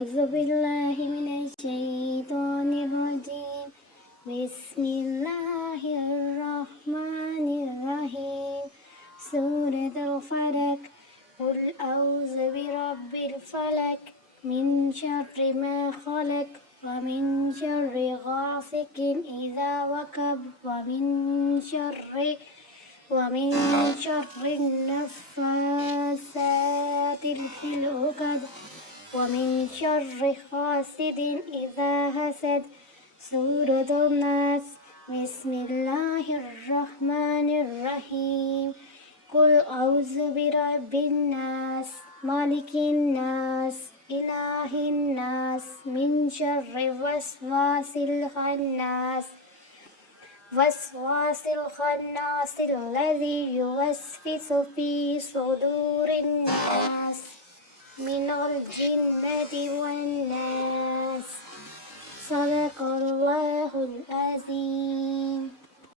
أعوذ بالله من الشيطان الرجيم. بسم الله الرحمن الرحيم. سورة الفلق. قل أعوذ برب الفلق من شر ما خلق ومن شر غاسق إذا وقب ومن شر النفاثات في العقد ومن شر حاسد إذا حسد. سورة الناس. بسم الله الرحمن الرحيم. قل أعوذ برب الناس مالك الناس إله الناس من شر وسواس الخناس الذي يوسوس في صدور الناس من الجنة والناس. صدق الله العظيم.